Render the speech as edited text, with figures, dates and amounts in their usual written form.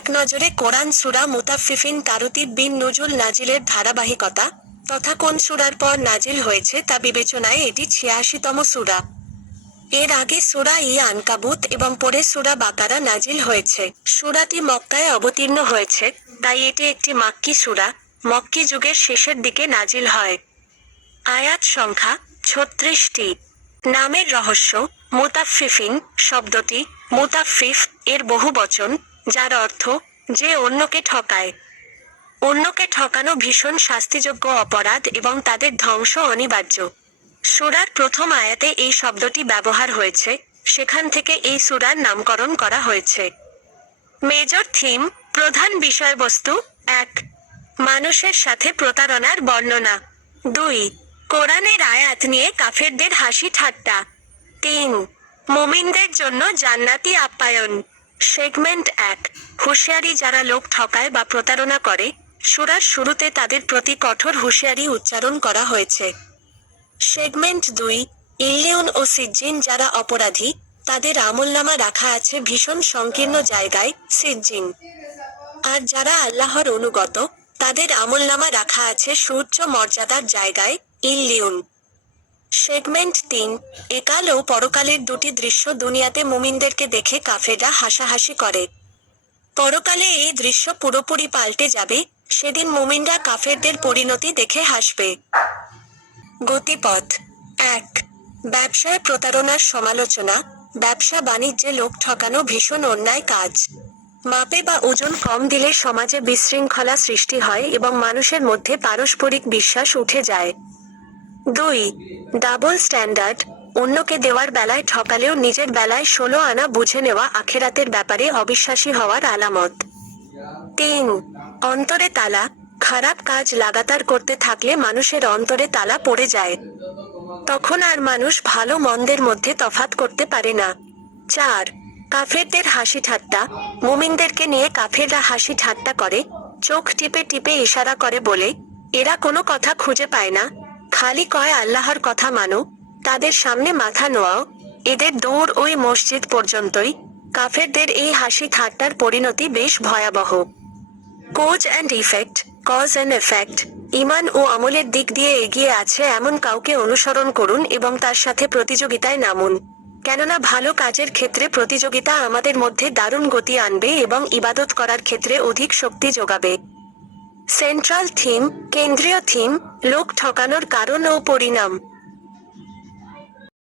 এক নজরে কোরআন সূরা মুতাফফিফিন তারতিব বিন নুজুল নাজিলের ধারাবাহিকতা, তথা কোন সূরার পর নাজিল হয়েছে তা বিবেচনায় এটি ৮৬তম সূরা। এর আগে সূরা আনকাবুত এবং পরে সূরা বাকারা নাজিল হয়েছে। সূরাটি মক্কায় অবতীর্ণ হয়েছে, তাই এটি একটি মাক্কি সূরা, মক্কি যুগের শেষের দিকে নাজিল হয়। আয়াত সংখ্যা ৩৬টি। নামের রহস্য। মুতাফফিফিন শব্দটি মুতাফফিফ এর বহুবচন, যার অর্থ যে অন্যকে ঠকায়। অন্যকে ঠকানো ভীষণ শাস্তিযোগ্য অপরাধ এবং তাদের ধ্বংস অনিবার্য। সূরার প্রথম আয়াতে এই শব্দটি ব্যবহার হয়েছে, সেখান থেকে এই সূরার নামকরণ করা হয়েছে। মেজর থিম, প্রধান বিষয়বস্তু: ১. মানুষের সাথে প্রতারণার বর্ণনা। ২. কোরআনের আয়াত নিয়ে কাফেরদের হাসি ঠাট্টা। ৩. মুমিনদের জন্য জান্নাতি আপ্যায়ন। সেগমেন্ট ১. হুঁশিয়ারি যারা লোক ঠকায় বা প্রতারণা করে, সূরার শুরুতে তাদের প্রতি কঠোর হুঁশিয়ারি উচ্চারণ করা হয়েছে। সেগমেন্ট ২. ইল্লিউন ও সিজ্জিন যারা অপরাধী, তাদের আমলনামা রাখা আছে ভীষণ সংকীর্ণ জায়গায়, সিজ্জিন। আর যারা আল্লাহর অনুগত, তাদের আমলনামা রাখা আছে সুউচ্চ মর্যাদার জায়গায়, ইল্লিউন। সেগমেন্ট ৩. একাল ও পরকালের দুটি দৃশ্য দুনিয়াতে মুমিনদেরকে দেখে কাফেররা হাসাহাসি করে। পরকালে এই দৃশ্য পুরোপুরি পাল্টে যাবে, সেদিন মুমিনরা কাফেরদের পরিণতি দেখে হাসবে। গতিপথ: ১. ব্যবসায় প্রতারণার সমালোচনা। ব্যবসা বাণিজ্যে লোক ঠকানো ভীষণ অন্যায় কাজ। মাপে বা ওজন কম দিলে সমাজে বিশৃঙ্খলা সৃষ্টি হয় এবং মানুষের মধ্যে পারস্পরিক বিশ্বাস উঠে যায়। ২. Double standard. অন্যকে দেওয়ার বেলায় ঠকালেও নিজের বেলায় ১৬ আনা বুঝে নেওয়া আখেরাতের ব্যাপারে অবিশ্বাসী হওয়ার আলামত। ৩. অন্তরে তালা। খারাপ কাজ লাগাতার করতে থাকলে মানুষের অন্তরে তালা পড়ে যায়। তখন আর মানুষ ভালো মন্দের মধ্যে তফাৎ করতে পারে না। ৪. কাফেরদের হাসি ঠাট্টা। মুমিনদেরকে নিয়ে কাফেররা হাসি ঠাট্টা করে, চোখ টিপে টিপে ইশারা করে বলে, এরা কোনো কথা খুঁজে পায় না, খালি কয় আল্লাহর কথা মানো, তাদের সামনে মাথা নোয়াও, এদের দৌড় ওই মসজিদ পর্যন্তই। কাফেরদের এই হাসি ঠাট্টার পরিণতি বেশ ভয়াবহ। Cause and effect. Cause and effect. ঈমান ও আমলের দিক দিয়ে এগিয়ে আছে এমন কাউকে অনুসরণ করুন এবং তার সাথে প্রতিযোগিতায় নামুন, কেননা ভালো কাজের ক্ষেত্রে প্রতিযোগিতা আমাদের মধ্যে দারুণ গতি আনবে এবং ইবাদত করার ক্ষেত্রে অধিক শক্তি যোগাবে। সেন্ট্রাল থিম, কেন্দ্রীয় থিম, লোক ঠকানোর কারণ ও পরিণাম।